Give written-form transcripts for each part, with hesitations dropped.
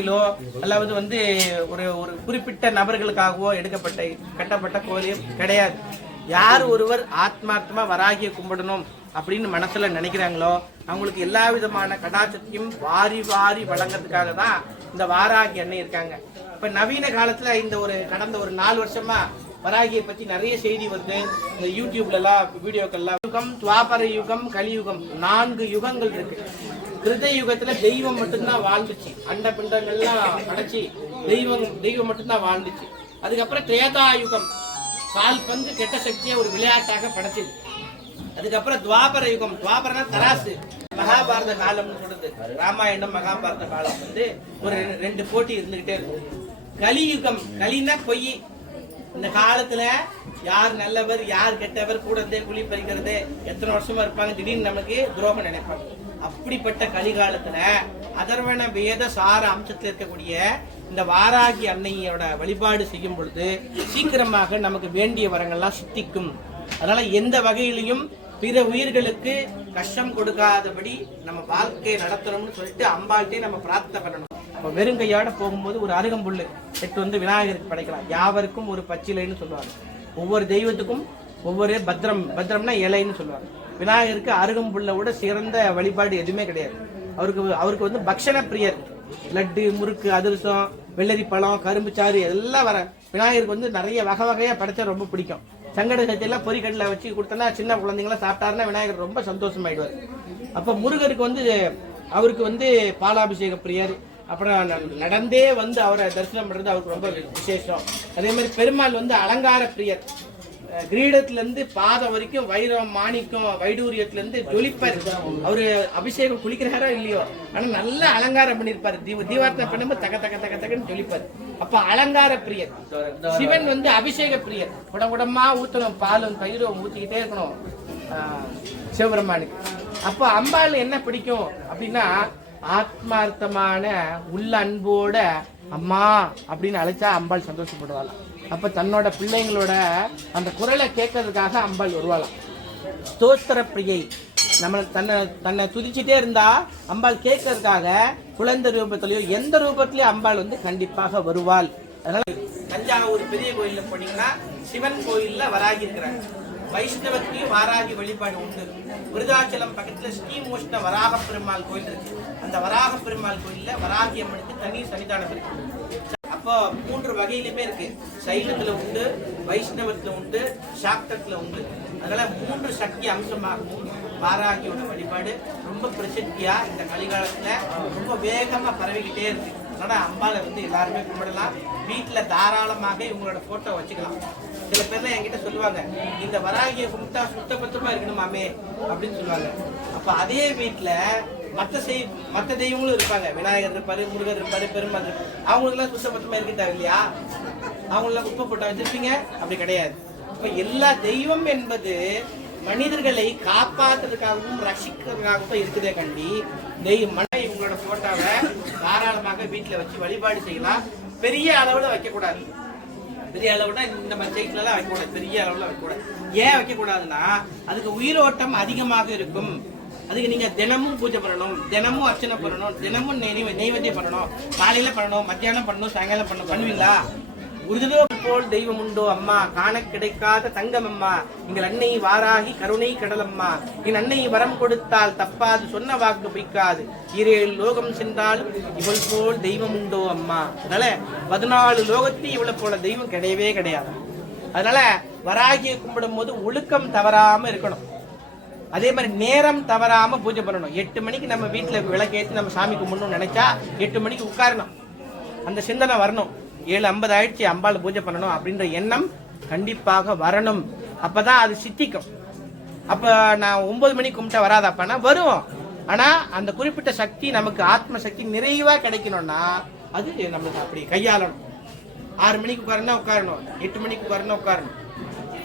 கோயிலோ அல்லது ஒரு ஒரு குறிப்பிட்ட நபர்களுக்காகவோ கட்டப்பட்ட கோயிலும் கிடையாது. யார் ஒருவர் ஆத்மார்த்தமா வராகியை கும்பிடணும் அப்படின்னு மனசுல நினைக்கிறாங்களோ அவங்களுக்கு எல்லா விதமான கடாட்சத்தையும் வாரி வாரி வழங்கறதுக்காக தான் இந்த வாராகி அன்னை இருக்காங்க. இப்ப நவீன காலத்துல கடந்த ஒரு 4 வருஷமா வராகியை பத்தி நிறைய செய்தி வருது. இந்த யூடியூப்ல எல்லாம் வீடியோக்கள்லாம் யுகம், துவாபர யுகம், கலியுகம் 4 யுகங்கள் இருக்கு. கிருத யுகத்துல தெய்வம் மட்டும்தான் வாழ்ந்துச்சு, அண்ட பிண்டங்கள்லாம் கிடைச்சி தெய்வம் மட்டும்தான் வாழ்ந்துச்சு. அதுக்கப்புறம் திரேதா யுகம் கால் பங்கு கெட்ட சக்தியை ஒரு விளையாட்டாக படைச்சது. அதுக்கப்புறம் துவாபர யுகம், துவாபரனா தராசு, மகாபாரத காலம்னு சொல்றது, ராமாயணம் மகாபாரத காலம் ஒரு 2 போட்டி இருந்துகிட்டே இருக்கும். கலியுகம், கலினா பொய். இந்த காலத்துல யார் நல்லவர் யார் கெட்டவர் கூட இருந்தே குழி பறிக்கிறது, எத்தனை வருஷமா இருப்பாங்க, திடீர்னு நமக்கு துரோகம் நினைப்பாங்க. அப்படிப்பட்ட கலிகாலத்துல அதர்வன வேத சார அம்சத்தில் இருக்கக்கூடிய இந்த வாராகி அன்னையோட வழிபாடு செய்யும் பொழுது சீக்கிரமாக நமக்கு வேண்டிய வரங்கள்லாம் சித்திக்கும். அதனால எந்த வகையிலையும் பிற உயிர்களுக்கு கஷ்டம் கொடுக்காதபடி நம்ம வாழ்க்கையை நடத்தணும்னு சொல்லிட்டு அம்பாள்கிட்டே நம்ம பிரார்த்தனை பண்ணணும். அப்ப வெறுங்கையோட போகும்போது ஒரு அருகம்புல்லு செட்டு விநாயகருக்கு படைக்கலாம். யாவருக்கும் ஒரு பச்சிலைன்னு சொல்லுவாங்க. ஒவ்வொரு தெய்வத்துக்கும் ஒவ்வொரு பத்திரம்னா இலைன்னு சொல்லுவாங்க. விநாயகருக்கு அருகம்புல்லை விட சிறந்த வழிபாடு எதுவுமே கிடையாது. அவருக்கு பக்ஷண பிரியர். லட்டு, முறுக்கு, அதிரசம், வெள்ளரி பழம், கரும்பு சாறு எல்லாம் வர விநாயகருக்கு நிறைய வகையா படைச்சா ரொம்ப பிடிக்கும். சங்கட சத்தியெல்லாம் பொறிக்கடலை வச்சு கொடுத்தோன்னா சின்ன குழந்தைங்களாம் சாப்பிட்டாருன்னா விநாயகர் ரொம்ப சந்தோஷமாயிடுவார். அப்ப முருகருக்கு அவருக்கு பாலாபிஷேக பிரியர். அப்புறம் நடந்தே அவரை தரிசனம் பண்றது அவருக்கு ரொம்ப விசேஷம். அதே மாதிரி பெருமாள் அலங்கார பிரியர். கிரீடத்துல இருந்து பாதம் வரைக்கும் வைரம், மாணிக்கம், வைடூரியத்துல இருந்து ஜொலிப்பார். அவரு அபிஷேகம் குளிக்கிறாரோ இல்லையோ, ஆனா நல்லா அலங்காரம் பண்ணிருப்பாரு. தீபார்த்தனை பண்ணும்போது தக தக தக தகன்னு ஜொலிப்பாரு. அப்ப அலங்கார பிரியர். சிவன் அபிஷேக பிரியர். குடமா ஊத்தணும், பாலும் தயிரும் ஊத்திக்கிட்டே இருக்கணும் சிவபெருமானுக்கு. அப்ப அம்பாள் என்ன பிடிக்கும் அப்படின்னா ஆத்மார்த்தமான உள்ள அன்போட அம்மா அப்படின்னு அழைச்சா அம்பாள் சந்தோஷப்படுவாளாம். அப்ப தன்னோட பிள்ளைங்களோட அந்த குரலை கேட்கறதுக்காக அம்பாள் வருவாளாம். ஸ்தோத்திர பிரியை. நம்ம தன்னை துதிச்சுட்டே இருந்தா அம்பாள் கேட்கறதுக்காக குழந்தை ரூபத்திலயோ எந்த விருப்பத்திலயோ அம்பாள் கண்டிப்பாக வருவாள். அதனால தஞ்சாவூர் பெரிய கோயில்ல போனீங்கன்னா சிவன் கோயில்ல வராகி இருக்கிறாங்க. வைஷ்ணவத்திலையும் வாராகி வழிபாடு உண்டு. விருதாச்சலம் பக்கத்துல ஸ்ரீமூஷ்ண வராக பெருமாள் கோயில் இருக்கு. அந்த வராக பெருமாள் கோயில்ல வராகி அம்மனுக்கு தனி சன்னிதானம் இருக்கு. அப்போ 3 வகையிலுமே இருக்கு. சைவத்துல உண்டு, வைஷ்ணவத்துல உண்டு, சாக்தத்துல உண்டு. அதனால 3 சக்தி அம்சமாகவும் வாராகியோட வழிபாடு ரொம்ப பிரசித்தியா இந்த கலிகாலத்துல ரொம்ப வேகமா பரவிக்கிட்டே இருக்கு. அதனால அம்பாளை எல்லாருமே கும்பிடலாம். வீட்டுல தாராளமாக இவங்களோட போட்டோ வச்சுக்கலாம். சில பேர்லாம் என்கிட்ட சொல்லுவாங்க, இந்த வராகியை கும்பிட்டா சுத்தபத்தமா இருக்கணுமாமே அப்படின்னு சொல்லுவாங்க. அப்ப அதே வீட்டுல மற்ற தெய்வங்களும் இருப்பாங்க. விநாயகர் இருப்பாரு, முருகர் இருப்பாரு, பெருமாள் இருப்பாரு. அவங்களுக்கு எல்லாம் சுத்தபத்தமா இருக்கிட்டா இல்லையா? அவங்களெல்லாம் உப்பு போட்டா வச்சிருப்பீங்க? அப்படி கிடையாது. இப்ப எல்லா தெய்வம் என்பது மனிதர்களை காப்பாற்றுறதுக்காகவும் ரசிக்கிறதுக்காகவும் இருக்குதே கண்டி இவங்களோட போட்டோவை தாராளமாக வீட்டுல வச்சு வழிபாடு செய்யலாம். பெரிய அளவுல வைக்க கூடாது. பெரிய அளவுல இந்த மாதிரி சைட்ல எல்லாம் வைக்கக்கூடாது. பெரிய அளவுல வைக்கக்கூடாது. ஏன் வைக்கக்கூடாதுன்னா அதுக்கு உயிரோட்டம் அதிகமாக இருக்கும். அதுக்கு நீங்க தினமும் பூஜை பண்ணணும், தினமும் அர்ச்சனை பண்ணணும், தினமும் நெய்வேத்தியம் பண்ணணும். காலையில பண்ணணும், மத்தியானம் பண்ணணும், சாயங்காலம் பண்ணணும். பண்ணுவீங்களா? உறுதியோ போல் தெய்வம் உண்டோ அம்மா, காண கிடைக்காத தங்கம் அம்மா, எங்கள் அன்னை வாராகி கருணை கடலம்மா, என் அன்னை வரம் கொடுத்தால் தப்பாது, சொன்ன வாக்கு பிடிக்காது, 7 லோகம் சென்றாலும் இவள் போல் தெய்வம் உண்டோ அம்மா. அதனால 14 லோகத்தையும் இவளை போல தெய்வம் கிடையவே கிடையாது. அதனால வராகியை கும்பிடும் போது ஒழுக்கம் தவறாம இருக்கணும். அதே மாதிரி நேரம் தவறாம பூஜை பண்ணணும். 8 மணிக்கு நம்ம வீட்டுல விளக்கேற்றி நம்ம சாமி கும்பிடணும்னு நினைச்சா 8 மணிக்கு உட்காரணும். அந்த சிந்தனை வரணும். 7:50 ஆயிடுச்சு, அம்பாள் பூஜை பண்ணணும் அப்படின்ற எண்ணம் கண்டிப்பாக வரணும். அப்பதான் அது சித்திக்கும். அப்ப நான் 9 மணிக்கு கும்பிட்டா வராதாப்பானா வரும். ஆனா அந்த குறிப்பிட்ட சக்தி நமக்கு ஆத்ம சக்தி நிறைவா கிடைக்கணும்னா அது நம்மளுக்கு அப்படி கையாளணும். 6 மணிக்கு உட்காரணும், 8 மணிக்கு உட்காரணும்.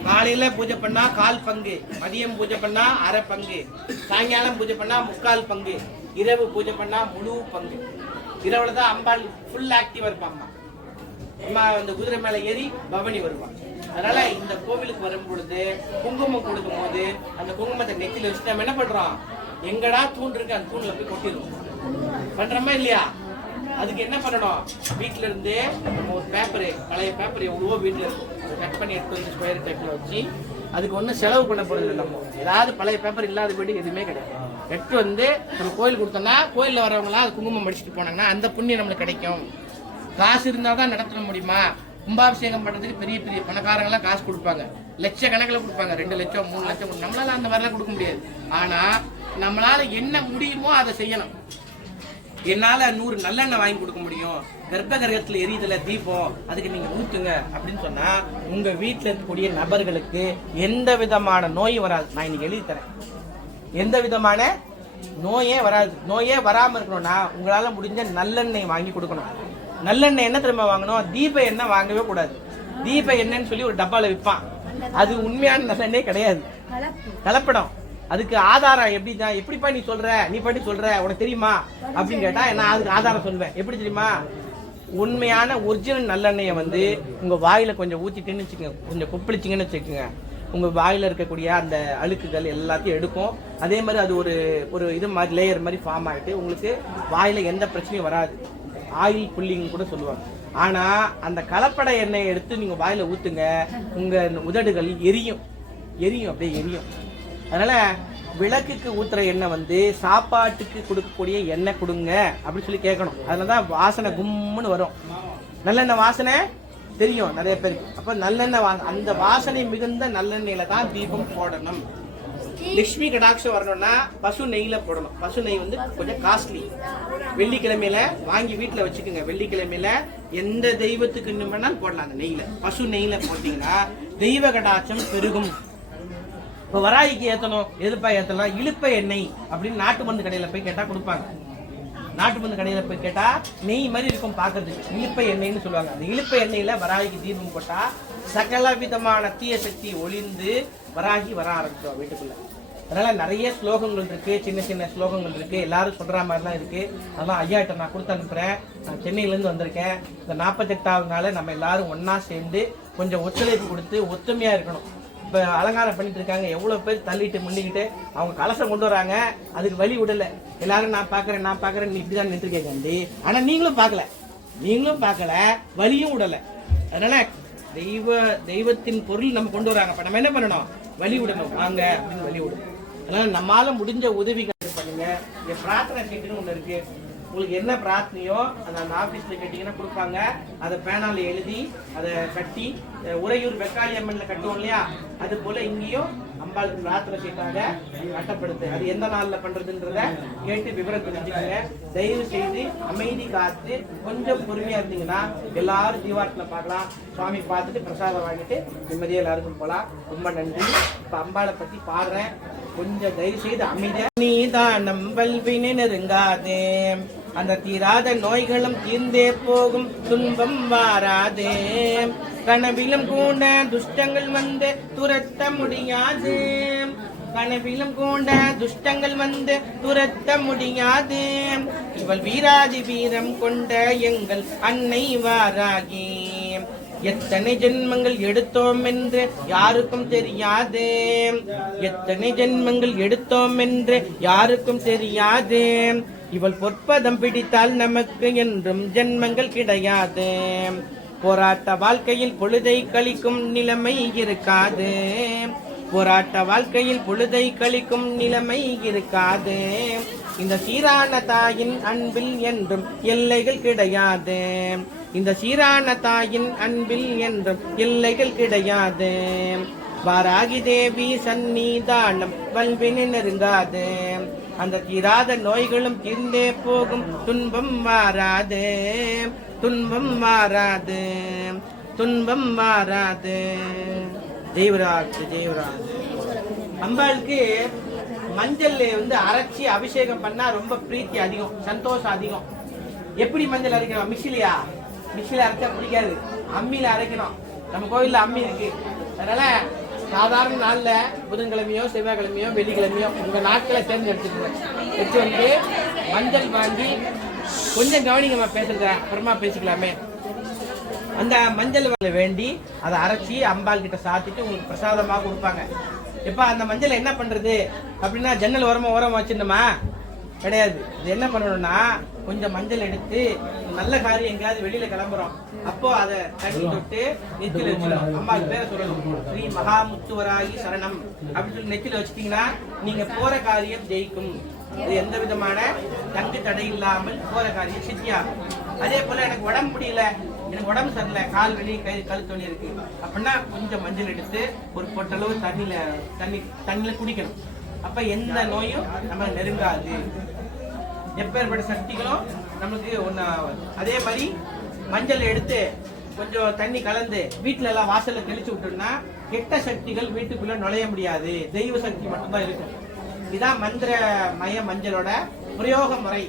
காலையில பூஜை பண்ணா 1/4 பங்கு, மதியம் பூஜை பண்ணா 1/2 பங்கு, சாயங்காலம் பூஜை பண்ணா 3/4 பங்கு, இரவு பூஜை பண்ணா முழு பங்கு. இரவுல தான் அம்பாள் ஃபுல் ஆக்டிவா இருப்பாங்க. அம்மா அந்த குதிரை மேல ஏறி பவனி வருவாங்க. அதனால இந்த கோவிலுக்கு வரும் பொழுது குங்குமம் கொடுக்கும் போது அந்த குங்குமத்தை நெத்தில வச்சு நம்ம என்ன பண்றோம், எங்கடா தூண் இருக்கு அந்த தூண்ல போய் கொட்டிடுவோம். பண்றோமா இல்லையா? அதுக்கு என்ன பண்ணணும்? வீட்டுல இருந்து நம்ம ஒரு பேப்பரு, பழைய பேப்பர் எவ்வளவோ வீட்டுல இருக்கும், அதை கட் பண்ணி எடுத்து வந்து ஸ்கொயர் கட்டில் வச்சு, அதுக்கு ஒன்றும் செலவு பண்ண போறது இல்லை. நம்ம ஏதாவது பழைய பேப்பர் இல்லாத வீடு எதுவுமே கிடையாது. எடுத்து வந்து நம்ம கோயில் கொடுத்தோம்னா, கோயிலில் வரவங்களாம் அது குங்குமம் அடிச்சுட்டு போனாங்கன்னா அந்த புண்ணியம் நம்மளுக்கு கிடைக்கும். காசு இருந்தால் தான் நடத்த முடியுமா? கும்பாபிஷேகம் பண்ணுறதுக்கு பெரிய பெரிய பணக்காரங்களாம் காசு கொடுப்பாங்க, லட்சக்கணக்கில் கொடுப்பாங்க, 2 லட்சம் 3 லட்சம். நம்மளால அந்த மாதிரிலாம் கொடுக்க முடியாது. ஆனால் நம்மளால என்ன முடியுமோ அதை செய்யணும். என்னால் 100 நல்லெண்ணெய் வாங்கி கொடுக்க முடியும், கர்ப்ப கிரகத்தில் எரியுதுல தீபம், அதுக்கு நீங்கள் ஊற்றுங்க அப்படின்னு சொன்னால் உங்கள் வீட்டில் இருக்கக்கூடிய நபர்களுக்கு எந்த விதமான நோயும் வராது. நான் இன்னைக்கு எழுதி தரேன், எந்த விதமான நோயே வராது. நோயே வராமல் இருக்கணும்னா உங்களால் முடிஞ்ச நல்லெண்ணெய் வாங்கி கொடுக்கணும். நல்லெண்ணெய் என்ன திரும்ப வாங்கணும்? தீப எண்ணெய் வாங்கவே கூடாது. தீப எண்ணெய்ன்னு சொல்லி ஒரு டப்பாவில் விற்பான், அது உண்மையான நல்லெண்ணெய் கிடையாது, கலப்படம். அதுக்கு ஆதாரம் எப்படிப்பா நீ சொல்ற, நீ பண்ணி சொல்ற, உனக்கு தெரியுமா அப்படின்னு கேட்டா நான் அதுக்கு ஆதாரம் சொல்வேன். எப்படி தெரியுமா? உண்மையான ஒரிஜினல் நல்லெண்ணெயை வந்து உங்க வாயில கொஞ்சம் ஊத்திட்டுன்னு வச்சுக்கோங்க, கொஞ்சம் கொப்பளிச்சிங்கன்னு வச்சுக்கோங்க, உங்க வாயில இருக்கக்கூடிய அந்த அழுக்குகள் எல்லாத்தையும் எடுக்கும். அதே மாதிரி அது ஒரு இது மாதிரி லேயர் மாதிரி ஃபார்ம் ஆகிட்டு உங்களுக்கு வாயில எந்த பிரச்சனையும் வராது. ஆயில் புல்லிங் கூட சொல்லுவாங்க. ஆனா அந்த கலப்பட எண்ணெயை எடுத்து நீங்க வாயில ஊத்துங்க, உங்க உதடுகள் எரியும், அப்படியே எரியும். அதனால விளக்குக்கு ஊத்துற எண்ணெய் வந்து சாப்பாட்டுக்கு கொடுக்கக்கூடிய எண்ணெய் கொடுங்க அப்படின்னு சொல்லி கேட்கணும். அதுலதான் வாசனை கும்முன்னு வரும். நல்லெண்ணெய் வாசனை தெரியும் நிறைய பேருக்கு. அப்ப நல்லெண்ணெய் அந்த வாசனை மிகுந்த நல்லெண்ணெயில தான் தீபம் போடணும். லட்சுமி கடாட்சம் வரணும்னா பசு நெய்ல போடணும். பசு நெய் வந்து கொஞ்சம் காஸ்ட்லி. வெள்ளிக்கிழமையில வாங்கி வீட்டுல வச்சுக்கோங்க. வெள்ளிக்கிழமையில எந்த தெய்வத்துக்கு வேணாலும் போடலாம். அந்த நெய்ல, பசு நெய்ல போட்டீங்கன்னா தெய்வ கடாட்சம் பெருகும். இப்போ வராய்க்கு ஏத்தணும், எதுப்பா ஏத்தலாம்? இழுப்ப எண்ணெய் அப்படின்னு நாட்டு மருந்து கடையில போய் கேட்டா கொடுப்பாங்க. நாட்டு மருந்து கடையில போய் கேட்டா நெய் மாதிரி இருக்கும் பாக்குறதுக்கு, இழுப்ப எண்ணெய்னு சொல்லுவாங்க. அந்த இழுப்ப எண்ணெயில வராகி தீபம் போட்டா சகல விதமான தீய சக்தி ஒளிந்து வராகி வர ஆரம்பிச்சோம் வீட்டுக்குள்ள. அதனால நிறைய ஸ்லோகங்கள் இருக்கு, சின்ன சின்ன ஸ்லோகங்கள் இருக்கு, எல்லாரும் சொல்ற மாதிரிலாம் இருக்கு. அதெல்லாம் ஐயாட்ட நான் கொடுத்து அனுப்புறேன். நான் சென்னையிலேருந்து வந்திருக்கேன். இந்த 48வது நாள் நம்ம எல்லாரும் ஒன்னா சேர்ந்து கொஞ்சம் ஒத்துழைப்பு கொடுத்து ஒத்துமையா இருக்கணும். இப்போ அலங்காரம் பண்ணிட்டு இருக்காங்க, எவ்வளோ பேர் தள்ளிட்டு முன்னிக்கிட்டு அவங்க கலசம் கொண்டு வராங்க, அதுக்கு வழி விடலை. எல்லாரும் நான் பார்க்குறேன் நீ இப்படி தான் நின்றுருக்கேன். ஆனால் நீங்களும் பார்க்கல, வழியும் விடலை. அதனால தெய்வத்தின் பொருள் நம்ம கொண்டு வராங்க. இப்போ நம்ம என்ன பண்ணணும்? வழி விடணும், வாங்க அப்படின்னு வழி விடணும். அதனால நம்மளால முடிஞ்ச உதவிகள் பண்ணுங்க. என் பிரார்த்தனை சீட்டுன்னு ஒன்று இருக்கு. உங்களுக்கு என்ன பிரார்த்தனையோ அதை அந்த ஆஃபீஸில் கேட்டிங்கன்னா கொடுப்பாங்க. அதை பேனால எழுதி அதை கட்டி உறையூர் வெக்காளி அம்மன்ல கட்டுவோம் இல்லையா, அது போல இங்கேயும் அம்பாளுக்கு பிரார்த்தனை சீட்டாக கட்டப்படுது. அது எந்த நாளில் பண்றதுன்றத கேட்டு விவரம் தெரிஞ்சுக்கோங்க. தயவு செய்து அமைதி காத்து கொஞ்சம் பொறுமையா இருந்தீங்கன்னா எல்லாரும் தீபாவளியில் பார்க்கலாம். சுவாமி பார்த்துட்டு பிரசாதம் வாங்கிட்டு நிம்மதியாக எல்லாருக்கும் போகலாம். ரொம்ப நன்றி. இப்போ அம்பாளை பற்றி பாடுறேன், கொஞ்சம் தயவு செய்து அமைதியா. நீதான் நம்பல்வினை நெருங்காதே, அந்த தீராத நோய்களும் தீர்ந்தே போகும், துன்பம் வாராதே. கனவிலும் கூட துஷ்டங்கள் வந்து துரத்த முடியாது, கனவிலும் கூட துஷ்டங்கள் வந்து துரத்த முடியாது. இவள் வீராதி வீரம் கொண்ட எங்கள் அன்னை வாராகி, எத்தனை ஜென்மங்கள் எடுத்தோம் என்று யாருக்கும் தெரியாது, எத்தனை ஜென்மங்கள் எடுத்தோம் என்று யாருக்கும் தெரியாது. இவள் பொற்பதம் பிடித்தால் நமக்கு என்றும் ஜென்மங்கள் கிடையாது. போராட்ட வாழ்க்கையில் பொழுதை கழிக்கும் நிலைமை இருக்காது, போராட்ட வாழ்க்கையில் பொழுதை கழிக்கும் நிலைமை இருக்காது. இந்த சீரான தாயின் அன்பில் என்றும் எல்லைகள் கிடையாது, இந்த சீரான தாயின் அன்பில் என்றும் எல்லைகள் கிடையாது. வாராகி தேவி சந்நிதானம் வல்வினை நெருங்காது, அந்த தீராத நோய்களும் தீர்ந்தே போகும், துன்பம் மாறாது, துன்பம் மாறாது, துன்பம் மாறாது. ஜெயவராஜ் ஜெயவராஜ். அம்பாளுக்கு மஞ்சள் வந்து அரைச்சி அபிஷேகம் பண்ணா ரொம்ப பிரீத்தி அதிகம், சந்தோஷம் அதிகம். எப்படி மஞ்சள் அரைக்கணும்? மிக்சியில அரைச்சா பிடிக்காது, அம்மியில அரைக்கணும். நம்ம கோயில்ல அம்மி இருக்கு. அதனால சாதாரண நாள்ல புதன்கிழமையோ செவ்வாய்க்கிழமையோ வெள்ளிக்கிழமையோ உங்க நாட்களை தேர்ந்தெடுத்துக்கோங்க. வச்சு வந்து மஞ்சள் வாங்கி கொஞ்சம் கவனிங்கம்மா, பேசுறத அப்புறமா பேசிக்கலாமே. அந்த மஞ்சள் வேண்டி அதை அரைச்சி அம்பாள் கிட்ட சாத்திட்டு உங்களுக்கு பிரசாதமாக கொடுப்பாங்க. எப்ப அந்த மஞ்சள் என்ன பண்றது அப்படின்னா, ஜன்னல் ஓரமா வச்சிருந்தோமா, கிடையாது. இது என்ன பண்ணணும்னா கொஞ்சம் மஞ்சள் எடுத்து நல்ல காரியம் எங்கேயாவது வெளியில கிளம்புறோம் அப்போ அதை தண்ணி தொட்டு நெத்தில வச்சிடணும். அம்மாவுக்கு பேரை சொல்லணும், ஸ்ரீ மகாமுத்துவராகி சரணம் அப்படின்னு சொல்லி நெத்தில வச்சுட்டீங்கன்னா நீங்க போற காரியம் ஜெயிக்கும். இது எந்த விதமான தங்கு தடை இல்லாமல் போற காரியம் சித்தியாகும். அதே போல எனக்கு உடம்பு முடியல, எனக்கு உடம்பு சரியில்லை, கால் வலி கை கழுத்து வலி இருக்கு அப்படின்னா கொஞ்சம் மஞ்சள் எடுத்து ஒரு பொட்டளவு தண்ணியில குடிக்கணும். அப்ப எந்த நோயும் நம்ம நெருங்காது, எப்பேற்பட்ட சக்திகளும் நமக்கு ஒன்றாவது. அதே மாதிரி மஞ்சள் எடுத்து கொஞ்சம் தண்ணி கலந்து வீட்டுல எல்லாம் வாசல்ல தெளிச்சு விட்டோம்னா கெட்ட சக்திகள் வீட்டுக்குள்ள நுழைய முடியாது, தெய்வ சக்தி மட்டும்தான் இருக்கும். இதான் மந்திர மய மஞ்சளோட பிரயோக முறை.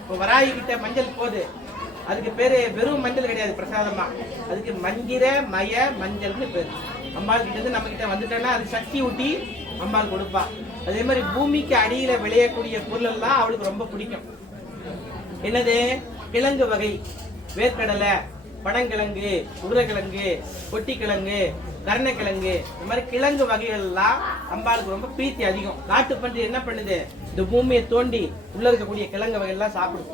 இப்போ வராகி கிட்ட மஞ்சள் போது அதுக்கு பேரு வெறும் மஞ்சள் கிடையாது பிரசாதமா, அதுக்கு மந்திர மய மஞ்சள்னு பேரு. அம்பாள் கிட்ட இருந்து நம்ம கிட்ட வந்துட்டோம்னா அது சக்தி ஊட்டி அம்பாள் கொடுப்பா. அதே மாதிரி பூமிக்கு அடியில விளையக்கூடிய பொருள் எல்லாம் அவளுக்கு ரொம்ப பிடிக்கும். என்னது? கிழங்கு வகை, வேர்க்கடலை, பனங்கிழங்கு, உருளைக்கிழங்கு, கொட்டிக்கிழங்கு, கருணைக்கிழங்கு, இந்த மாதிரி கிழங்கு வகைகள் எல்லாம் அம்பாளுக்கு ரொம்ப பிரீத்தி அதிகம். காட்டுப்பன்றி என்ன பண்ணுது? இந்த பூமியை தோண்டி உள்ள இருக்கக்கூடிய கிழங்கு வகை எல்லாம் சாப்பிடும்.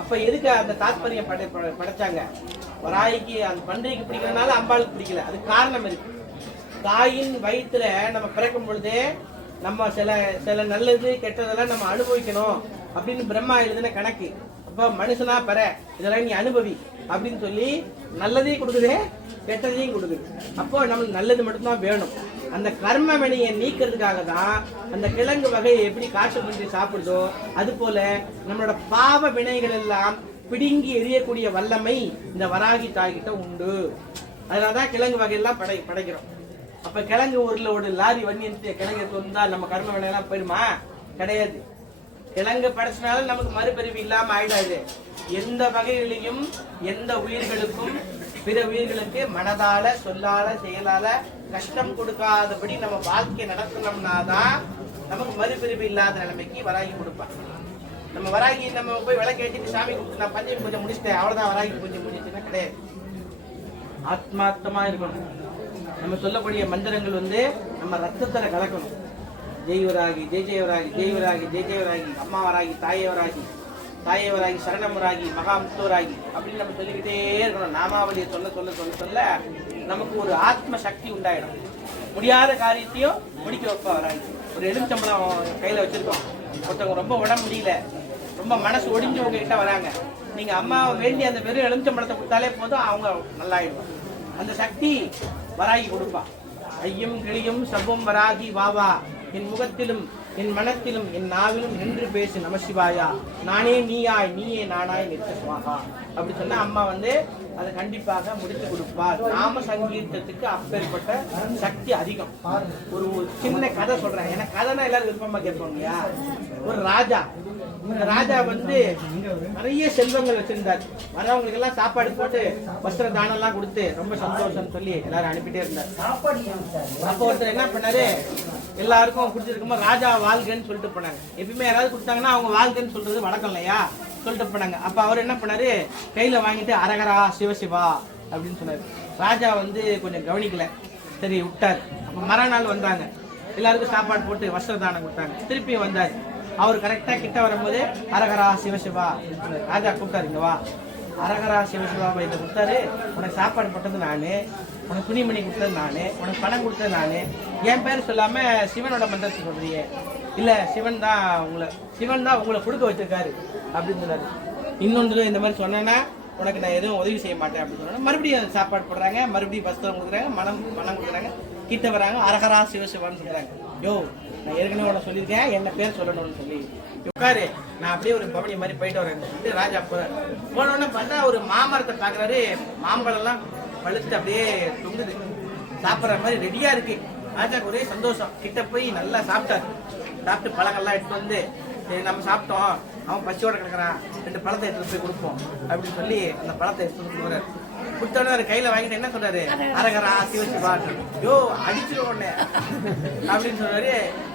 அப்ப எதுக்கு அந்த தாத்பரியம் படைச்சாங்க? வராய்க்கு அந்த பன்றிக்கு பிடிக்கிறதுனால அம்பாளுக்கு பிடிக்கல. அது காரணம் இருக்கு. தாயின் வயிற்றுல நம்ம பிறக்கும் பொழுதே நம்ம சில சில நல்லது கெட்டதெல்லாம் நம்ம அனுபவிக்கணும் அப்படின்னு பிரம்மா எழுதின கணக்கு. அப்ப மனுஷனா பெற இதெல்லாம் நீ அனுபவி அப்படின்னு சொல்லி நல்லதையும் கொடுக்குது, கெட்டதையும் கொடுக்குது. அப்போ நம்மளுக்கு நல்லது மட்டும்தான் வேணும். அந்த கர்ம வினையை நீக்கிறதுக்காக தான் அந்த கிழங்கு வகையை எப்படி காட்டு பன்றி சாப்பிடுதோ அது போல நம்மளோட பாவ வினைகள் எல்லாம் பிடுங்கி எரியக்கூடிய வல்லமை இந்த வராகி தாய்கிட்ட உண்டு. அதனாலதான் கிழங்கு வகையெல்லாம் படைக்கிறோம். அப்ப கிழங்கு ஊர்ல ஒரு லாரி வண்டி கிழங்கு வந்தா நம்ம கர்ம வினையெல்லாம் போயிருமா? கிடையாது. கிழங்கு படைச்சனால நமக்கு மறுபிறவி இல்லாம ஆயிடாது. எந்த வகையிலையும் எந்த உயிர்களுக்கும் பிற உயிர்களுக்கு மனதால சொல்லால செயலால கஷ்டம் கொடுக்காதபடி நம்ம வாழ்க்கையை நடத்தணும்னாதான் நமக்கு மறுபிறவி இல்லாத நிலைமைக்கு வராகி கொடுப்பான். நம்ம வராகி நம்ம போய் விளக்கேற்றிட்டு சாமி கொடுத்து நான் பஞ்சமி கொஞ்சம் முடிச்சிட்டேன் அவ்வளவுதான் வராகி கொஞ்சம் முடிச்சுன்னா கிடையாது. ஆத்மார்த்தமா இருக்கணும். நம்ம சொல்லக்கூடிய மந்திரங்கள் நம்ம ரத்தத்துல கலக்கணும். ஜெய்வராகி ஜெய் ஜெயவராகி ஜெய்வராகி ஜெய் ஜெயவராகி, அம்மாவராகி தாயவராகி தாயவராகி சரணமுராகி மகாமுத்துவராகி அப்படின்னு நம்ம சொல்லிக்கிட்டே இருக்கணும். நாமாவளியை சொல்ல சொல்ல சொல்ல சொல்ல நமக்கு ஒரு ஆத்ம சக்தி உண்டாயிடும். முடியாத காரியத்தையும் முடிக்க வைப்பா வராகி. ஒரு எலுமிச்சம்பழம் கையில வச்சிருக்கோம், ஒருத்தவங்க ரொம்ப உடம்பு முடியல, ரொம்ப மனசு ஒடிஞ்சு உங்ககிட்ட வராங்க, நீங்க அம்மாவை வேண்டி அந்த வெறும் எலுமிச்சம்பழத்தை கொடுத்தாலே போதும் அவங்க நல்லாயிடுவாங்க. அந்த சக்தி வராகி கொடுப்பா. ஐயும் கிளியும் சபம் வராகி வாவா, என் முகத்திலும் என் மனத்திலும் என் நாவிலும் நின்று பேசு நமசிவாயா, நானே நீயாய் நீயே நானாய் நிற்க சுவாகா அப்படி சொன்னா அம்மா அதை கண்டிப்பாக முடித்து கொடுப்பார். நாம சங்கீதத்துக்கு அப்பேற்பட்ட சக்தி அதிகம். ஒரு சின்ன கதை சொல்றேன். எனக்கு கதைனா எல்லாரும் விருப்பமா கேட்பாங்க இல்லையா? ஒரு ராஜா, இந்த ராஜா நிறைய செல்வங்கள் வச்சிருந்தார். வரவங்களுக்கு எல்லாம் சாப்பாடு போட்டு வஸ்திர தானம் எல்லாம் கொடுத்து ரொம்ப சந்தோஷம் சொல்லி எல்லாரும் அனுப்பிட்டே இருந்தார். அப்போ ஒருத்தர் என்ன பண்ணாரு, எல்லாருக்கும் குடிச்சிருக்கும்போது ராஜா வாழ்கன்னு சொல்லிட்டு போனாங்க. எப்பயுமே யாராவது கொடுத்தாங்கன்னா அவங்க வாழ்கன்னு சொல்றது வழக்கம் இல்லையா, சொல்லிட்டு போனாங்க. அப்ப அவர் என்ன பண்ணாரு, கையில வாங்கிட்டு அரகரா சிவசிவா அப்படின்னு சொன்னாரு. ராஜா கொஞ்சம் கவனிக்கல, சரி விட்டாரு. அப்ப மறுநாள் வந்தாங்க, எல்லாருக்கும் சாப்பாடு போட்டு வஸ்திர தானம் கொடுத்தாங்க. திருப்பி வந்தாரு. அவர் கரெக்டா கிட்ட வரும்போது அரகரா சிவசிவா ராஜா கூப்பிட்டாரு, இங்க வா. அரகரா சிவசிவாவை இதை கொடுத்தாரு, உனக்கு சாப்பாடு போட்டது நானு, உனக்கு துணிமணி கொடுத்தது நானு, உனக்கு பணம் கொடுத்தது நானு, என் பேர் சொல்லாம சிவனோட மந்திரத்தை சொல்றியே. இல்ல சிவன் தான் உங்களை கொடுக்க வச்சிருக்காரு அப்படின்னு சொன்னாரு. இன்னொன்று இந்த மாதிரி சொன்னேன்னா உனக்கு நான் எதுவும் உதவி செய்ய மாட்டேன் அப்படின்னு சொன்னா மறுபடியும் சாப்பாடு போடுறாங்க, மறுபடியும் வஸ்திரம் கொடுக்குறாங்க, மனம் கொடுக்குறாங்க, கிட்ட வராங்க, அரகரா சிவசிவான்னு சொல்றாங்க. யோ நான் ஏற்கனவே உன சொல்லியிருக்கேன் என்ன பேர் சொல்லணும்னு சொல்லி உட்காரு, நான் அப்படியே ஒரு பவனி மாதிரி போயிட்டு வரேன். ராஜா போனோடனே பார்த்தா ஒரு மாமரத்தை பாக்குறாரு, மாம்பழம் எல்லாம் பழுத்து அப்படியே தொங்குது, சாப்பிட்ற மாதிரி ரெடியா இருக்கு. ராஜாக்கு ஒரே சந்தோஷம். கிட்ட போய் நல்லா சாப்பிட்டாரு. சாப்பிட்டு பழங்கள்லாம் எடுத்து சரி நம்ம சாப்பிட்டோம், அவன் பசியோட கிடக்குறான், 2 பழத்தை எடுத்து போய் கொடுப்போம் அப்படின்னு சொல்லி அந்த பழத்தை எடுத்து கொடுக்குறாரு. கொடுத்தோடனே அவர் கையில வாங்கிட்டு என்ன சொல்றாரு, அரகரா சிவசிவா, யோ அடிச்சிருவோம் அப்படின்னு சொல்றாரு.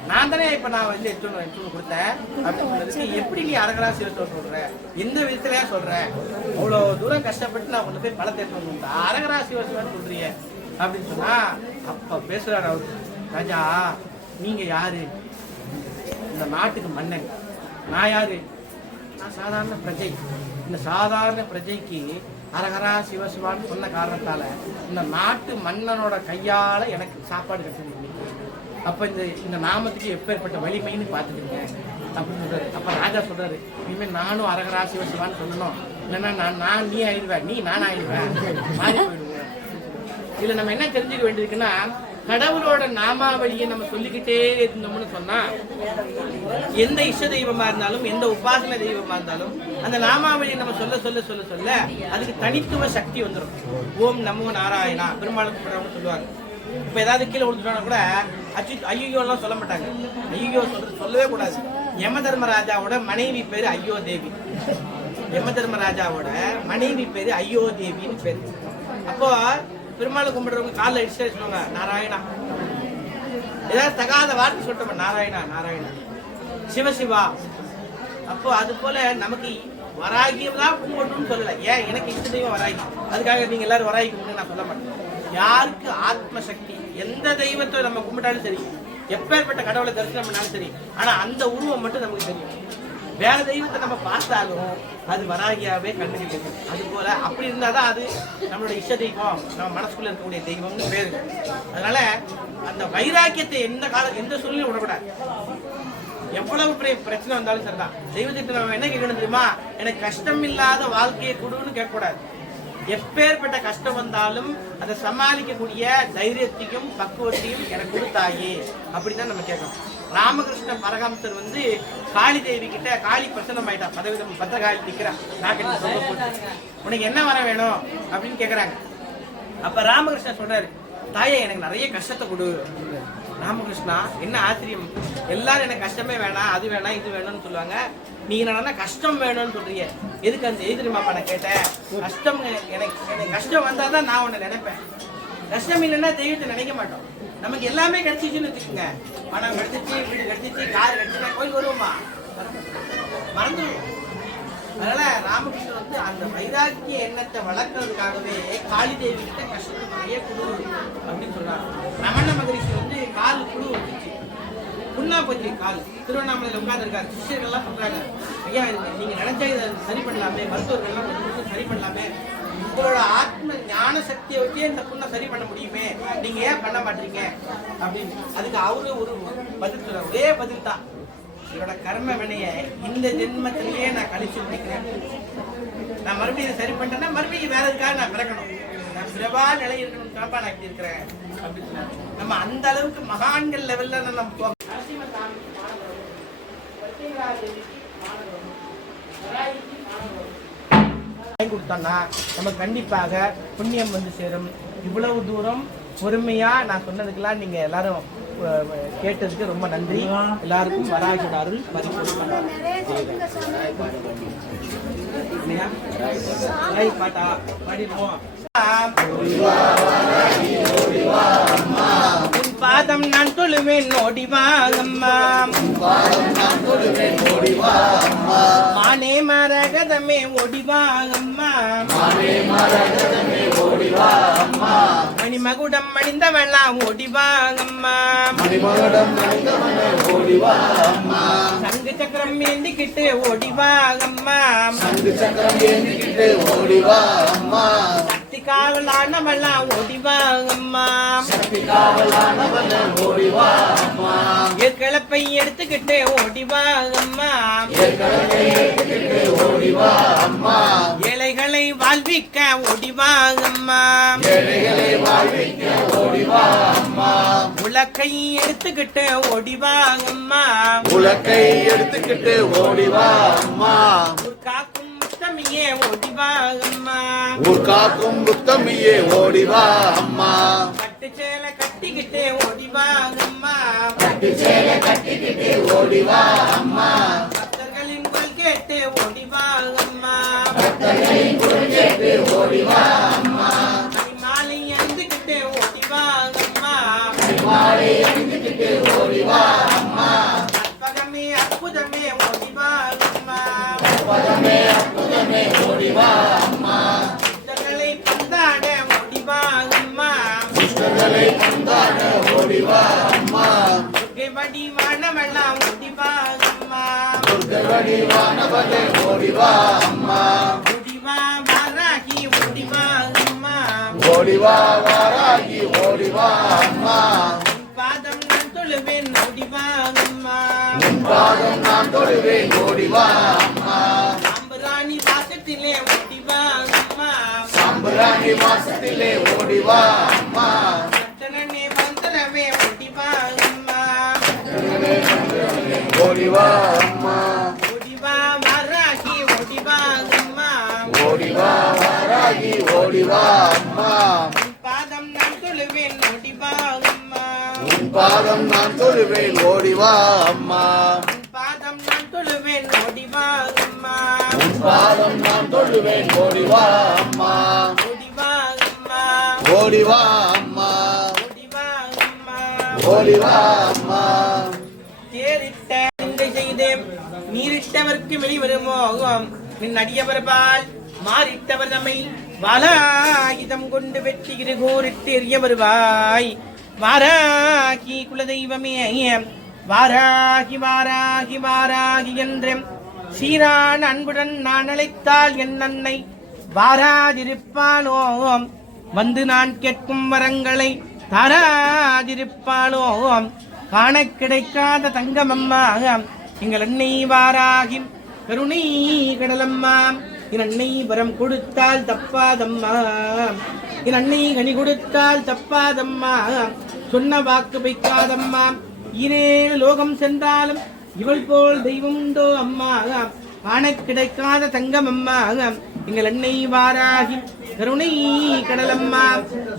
நான் தானே இப்ப நான் எடுத்து கொடுத்தேன் அப்படின்னு சொன்னதுக்கு, எப்படி நீ அரகரா சிவசிவா சொல்ற, எந்த விதத்துலயா சொல்ற, அவ்வளவு தூரம் கஷ்டப்பட்டு நான் கொண்டு போய் பழத்தை எடுத்து வந்து அரகரா சிவசிவான்னு சொல்றீங்க அப்படின்னு சொன்னா, அப்ப பேசுறாரு அவரு, ராஜா நீங்க யாரு? இந்த நாட்டுக்கு மன்னன், நான் யாரு? நான் சாதாரண பிரஜை. இந்த சாதாரண பிரஜைக்கு அரகரா சிவசிவான்னு சொன்ன காரணத்தால இந்த நாட்டு மன்னனோட கையால எனக்கு சாப்பாடு கிடைச்சது. அப்ப இந்த நாமத்துக்கு எப்பேற்பட்ட வலிமைன்னு பார்த்துக்கங்க அப்படின்னு சொல்றாரு. அப்ப ராஜா சொல்றாரு, இனிமேல் நானும் அரகரா சிவசிவான்னு சொல்லணும், இல்லைன்னா நான் நீ ஆயிடுவேன், நீ நான் ஆயிடுவேன், மாறி போயிடுவேன். இதுல நம்ம என்ன தெரிஞ்சுக்க வேண்டியிருக்குன்னா, கடவுளோட நாமாவளியை நம்ம சொல்லிக்கிட்டே இருந்தோம்னு சொன்னா, எந்த இஷ்ட தெய்வமா இருந்தாலும் எந்த உபாசன தெய்வமா இருந்தாலும் அந்த நாமாவளியை நம்ம சொல்ல சொல்ல சொல்ல சொல்ல அதுக்கு தனித்துவ சக்தி வந்துடும். ஓம் நமோ நாராயணா பெருமாளுக்கு சொல்லுவாங்க. இப்ப ஏதாவது கீழே விழுந்துட்டோம்னா கூட ஐயோ எல்லாம் சொல்ல மாட்டாங்க. ஐயோ சொல்லவே கூடாது. யம தர்மராஜாவோட மனைவி பேரு ஐயோ தேவி. யம தர்மராஜாவோட மனைவி பேரு ஐயோ தேவின்னு பேரு. அப்போ பெருமாளை கும்பிடுறவங்க காலில் அடிச்சு சொல்லுவாங்க நாராயணா. ஏதாவது தகாத வார்த்தை சொல்லிட்டோம், நாராயணா நாராயணா, சிவசிவா. அப்போ அது போல நமக்கு வராகியம் தான் கும்பிடணும்னு சொல்லல. ஏன் எனக்கு இஷ்ட தெய்வம் வராகி, அதுக்காக நீங்க எல்லாரும் வராகி கும்பிட்டு நான் சொல்ல மாட்டேன். யாருக்கு ஆத்ம சக்தி, எந்த தெய்வத்தை நம்ம கும்பிட்டாலும் சரி, எப்பேற்பட்ட கடவுளை தரிசனம் பண்ணாலும் சரி, ஆனா அந்த உருவம் மட்டும் நமக்கு தெரியும். வேற தெய்வத்தை நம்ம பார்த்தாலும் அது வராகியாவே கண்டுகிட்டு. அது போல அப்படி இருந்தாதான் அது நம்மளோட இஷ்ட தெய்வம், நம்ம மனசுக்குள்ள இருக்கக்கூடிய தெய்வம்னு பேரு. அதனால அந்த வைராக்கியத்தை எந்த சூழ்நிலையும் விடக்கூடாது. எவ்வளவு பெரிய பிரச்சனை வந்தாலும் சரிதான், தெய்வத்திட்ட நம்ம என்ன கேட்கணும் தெரியுமா? எனக்கு கஷ்டம் இல்லாத வாழ்க்கையை கொடுன்னு கேட்கக்கூடாது. எப்பேற்பட்ட கஷ்டம் வந்தாலும் அதை சமாளிக்கக்கூடிய தைரியத்தையும் பக்குவத்தையும் எனக்கு கொடுத்தாயே அப்படிதான் நம்ம கேட்கணும். ராமகிருஷ்ண பரமஹம்சர் காளி தேவி கிட்ட, காளி பிரசன்னம் ஆயிட்டா, பதவிதம் பத்திரகாளி நிக்கிறா, உனக்கு என்ன வர வேணும் அப்படின்னு கேக்குறாங்க. அப்ப ராமகிருஷ்ணன் சொல்றாரு, தாயே எனக்கு நிறைய கஷ்டத்தை கொடு. ராமகிருஷ்ணா என்ன ஆச்சரியம், எல்லாரும் எனக்கு கஷ்டமே வேணாம், அது வேணாம், இது வேணும்னு சொல்லுவாங்க, நீ என்னன்னா கஷ்டம் வேணும்னு சொல்றீங்க. எதுக்கு அந்த எதிரிமாப்பா நான் கேட்டேன். கஷ்டம் எனக்கு கஷ்டம் வந்தாதான் நான் உன்னை நினைப்பேன். கஷ்டம் இல்லைன்னா தெய்வத்தை நினைக்க மாட்டோம். நமக்கு எல்லாமே கிடைச்சிச்சுன்னு வச்சுக்கோங்க, பணம் கிடைச்சிச்சு, வீடு கிடைச்சிச்சு, கார் கிடைச்சிச்சா, கோயில் வருவோமா, மறந்துடுவோம். அதனால ராமகிருஷ்ணன் அந்த வைராக்கிய எண்ணத்தை வளர்க்கறதுக்காகவே காளி தேவி கிட்ட கஷ்டத்தை நிறைய குழு அப்படின்னு சொல்றாங்க. ரமண மகரிஷி கால் குழு வந்துச்சு, புண்ணா போச்சு கால். திருவண்ணாமலையில உட்கார்ந்து இருக்காரு. சிஷ்யர்கள்லாம் சொல்றாங்க, ஐயா நீங்க நினைச்சா இதை சரி பண்ணலாமே, மருத்துவர்கள்லாம் சரி பண்ணலாமே, உங்களோட ஆத்ம ஞான சக்தியை வச்சே இந்த புண்ணை சரி பண்ண முடியுமே, நீங்க ஏன் பண்ண மாட்டீங்க அப்படின்னு. அதுக்கு அவரு ஒரு பதில் சொல்ற, ஒரே பதில் தான், என்னோட கர்ம வினைய இந்த ஜென்மத்திலேயே நான் கழிச்சு முடிக்கிறேன். நான் மறுபடியும் இதை சரி பண்ணிட்டேன்னா மறுபடியும் வேற எதுக்காக நான் பிறக்கணும், நான் பிறவா நிலை இருக்கணும் காப்பா நான் இப்படி இருக்கிறேன் அப்படின்னு. நம்ம அந்த அளவுக்கு மகான்கள் லெவல்ல நம்ம கொடுத்தோம்னா நம்ம கண்டிப்பாக புண்ணியம் சேரும். இவ்வளவு தூரம் பொறுமையா நான் சொன்னதுக்கெல்லாம் நீங்க எல்லாரும் கேட்டதுக்கு ரொம்ப நன்றி. எல்லாருக்கும் வராகியோட அருள் பாட்டா பாடிடுவோம். பாதம் நான் தொழுவேன் ஓடிவாங்கம்மா, மானே மரகதமே ஓடிவாங்கம்மா, மணிமகுடம் மணிந்தவெல்லாம் ஓடிவாங்கம்மா, சங்கு சக்கரம் ஏந்திக்கிட்டு ஓடிவாங்கம்மா, சக்தி காவலானவெல்லாம் ஓடிவாங்கம்மா, ஏற்களப்பை எடுத்துக்கிட்டு ஓடிவாங்கம்மா, ஏழைகளை வாழ்விக்க ஓடிவாங்கம்மா, உலக்கை எடுத்துக்கிட்டு ஓடிவாங்கம்மா, காக்கும் முத்தமியே ஓடிவாங்கம்மா, பட்டு சேலை கட்டிக்கிட்டு ஓடிவாங்கம்மா, பக்தர்களின் குரல் கேட்டு ஓடிவாங்கம்மா, மாலை அணிந்துக்கிட்டு ஓடிவாங்கம்மா, அற்புதமே அற்புதமே ஓடிவாங்கம்மா, சித்தர்களை பந்தாட ஓடிவாங்கம்மா, துர்க்கை வடிவானவெல்லாம் ஓடிவாங்கம்மா, வடிவானவளே ஓடிவா அம்மா ஓடிவா வாராகி ஓடிவா அம்மா ஓடிவா வாராகி ஓடிவா அம்மா பாதம் நான் தொழுவேன் ஓடிவா அம்மா பாதம் நான் தொழுவேன் ஓடிவா அம்மா சாம்பராணி வாசத்திலே ஓடிவா அம்மா சாம்பராணி வாசத்திலே ஓடிவா அம்மா பட்டணனே வந்தனவே ஓடிவா அம்மா ஓடிவா அம்மா ஓடிவா வாராகி ஓடிவா அம்மா ஓடிவா வாராகி ஓடிவா அம்மா பாதம் நான் தொழுவேன் ஓடிவா அம்மா பாதம் நான் தொழுவேன் ஓடிவா அம்மா பாதம் நான் தொழுவேன் ஓடிவா அம்மா பாதம் நான் தொழுவேன் ஓடிவா அம்மா ஓடிவா அம்மா ஓடிவா அம்மா ஓடிவா அம்மா ஓடிவா அம்மா தேரிட்ட நிந்தை செய்தேன் நீரிட்டவர்க்கு வெளிவருமோ நின் அடியவர்பால் மாறிட்டவர் நம்மை வாலாயுதம் கொண்டு வெற்றி இருகோரிட்டு எறிய வருவாய் வாராகி குலதெய்வமே வாராகி வாராகி வாராகி என்று சீரான் அன்புடன் நான் அழைத்தால் என் அன்னை வாராதிருப்பானோ வந்து நான் கேட்கும் வரங்களை தாராதிருப்பானோ காண கிடைக்காத தங்கமம்மா எங்கள் அன்னை வாராகி கருணை கடலம்மா என் அன்னை வரம் கொடுத்தால் தப்பாதம்மா என் அன்னை கனி கொடுத்தால் தப்பாதம்மா சொன்ன வாக்கு வைக்காதம்மா ஈரேழு லோகம் சென்றாலும் இவள் போல் தெய்வம் உண்டோ அம்மா காண கிடைக்காத தங்கம் அம்மா எங்கள் அன்னை வாராகி கருணை கடலம்மா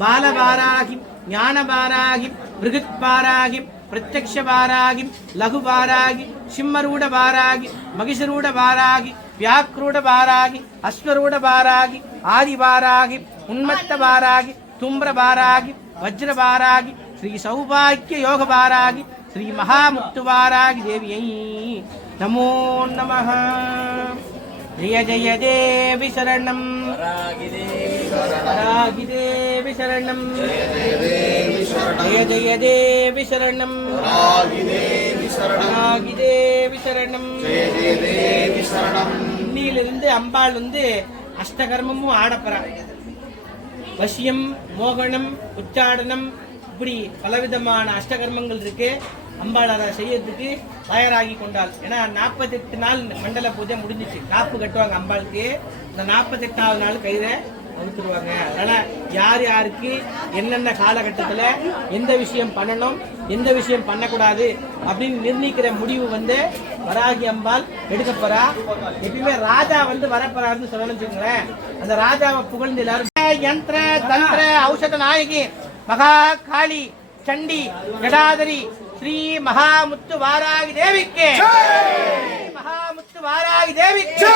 பாலவாராகி ஞானவாராகி பிருகத்பாராகி பிரத்யக்ஷ வாராகி லகு வாராகி சிம்மரூட வாராகி மகிஷரூட வாராகி வியாக்ரூட வாராகி அஸ்வரூட வாராகி ஆதி வாராகி உன்மத்த வாராகி தும்ர வாராகி வஜ்ர வாராகி ஸ்ரீ சௌபாக்கிய யோக வாராகி ஸ்ரீ மகாமுத்து வாராகி தேவியை நமோ நமः ஜெய ஜெய தேவி சரணம் வராகி தேவி சரணம் ஜெய ஜெய தேவி சரணம் வராகி தேவி சரணம் இன்னிலிருந்து அம்பாள் அஷ்டகர்மமும் ஆடப்பறாங்க. வசியம், மோகனம், உச்சாடனம், இப்படி பலவிதமான அஷ்டகர்மங்கள் இருக்கு. அம்பாள் அதை செய்யறதுக்கு தயாராகி கொண்டாள். ஏன்னா 48 நாள் மண்டல பூஜை முடிஞ்சிச்சு. காப்பு கட்டுவாங்க அம்பாளுக்கு. இந்த 48வது நாள் கயிறை அவுத்துருவாங்க. அதனால யார் யாருக்கு என்னென்ன காலகட்டத்தில் எந்த விஷயம் பண்ணணும், எந்த விஷயம் பண்ணக்கூடாது அப்படின்னு நிர்ணயிக்கிற முடிவு வராகி அம்பாள் எடுக்க போறா. எப்பயுமே ராஜா வரப்போறாருன்னு சொல்லணும்னு வச்சுக்கோங்களேன். அந்த ராஜாவை புகழ்ந்து எல்லாரும் யந்திர தந்திர ஔஷத நாயகி மகா காளி சண்டி ஜடாதரி ஸ்ரீ மகாமுத்து வாராகி தேவிக்கு, மகாமுத்து வாராகி தேவிக்கு,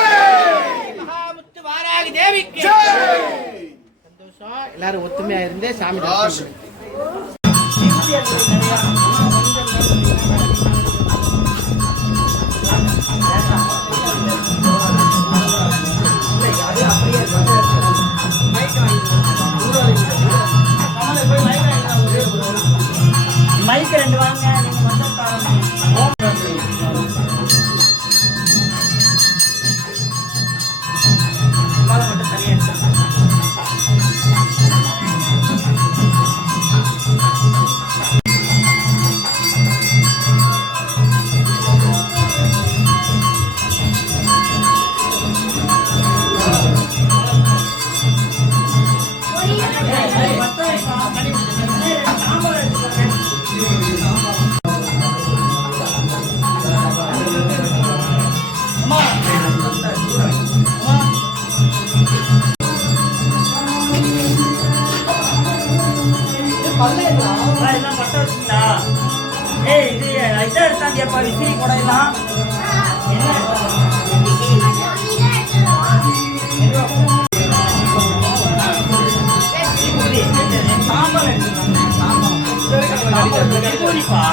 மகாமுத்து வாராகி தேவிக்கு சந்தோஷம். எல்லாரும் ஒத்துமையா இருந்தே சாமி தரிசனம் மைக் 2 வாங்க. நீங்க மட்டும் தனியா எல்லாம் பட்ட வச்சுங்களா? ஏய் இது இதை எடுத்தாண்டியப்பா விசிறி கூடையெல்லாம் என்ன சாம்பல் எடுத்துப்பா.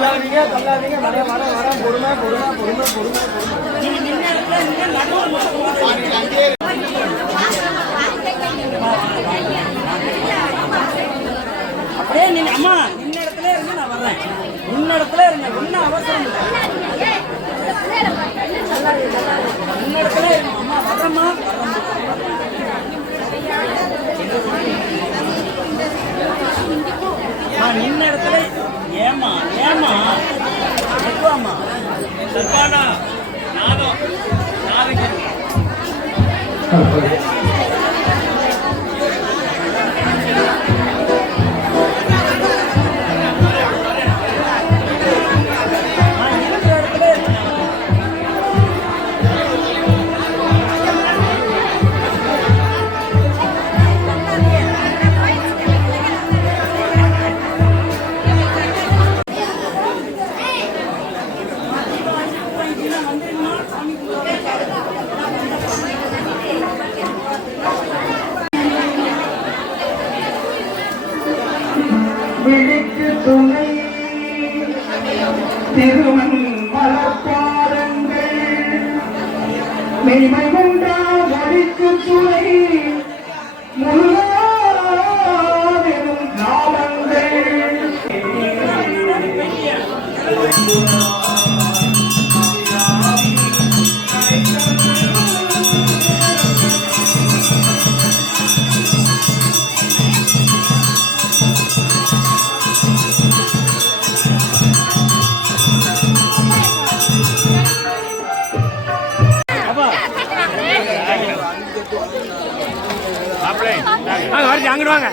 நீ நின்ன இடத்துல நின்னு நடுவுல மட்டும் போகாதீங்க. அப்படியே நீங்க அம்மா நின்ன இடத்துல இருந்து நான் வர்றேன். நின்ன இடத்துல இருங்க, ஒன்னும் அவசரம் இல்லை. நின்ன இடத்துல இருங்க அம்மா, வர்றம்மா நின்ன இடத்துல. ஏமா ஏமா எதுவாமா சர்வானா நானும் விழிக்கு துணை திருமண் மலப்பாதங்கள் மெய்மை உண்டா வழிக்கு துணை முல்லாவெனும் நாமங்கள் அங்கிட்டு வாங்க.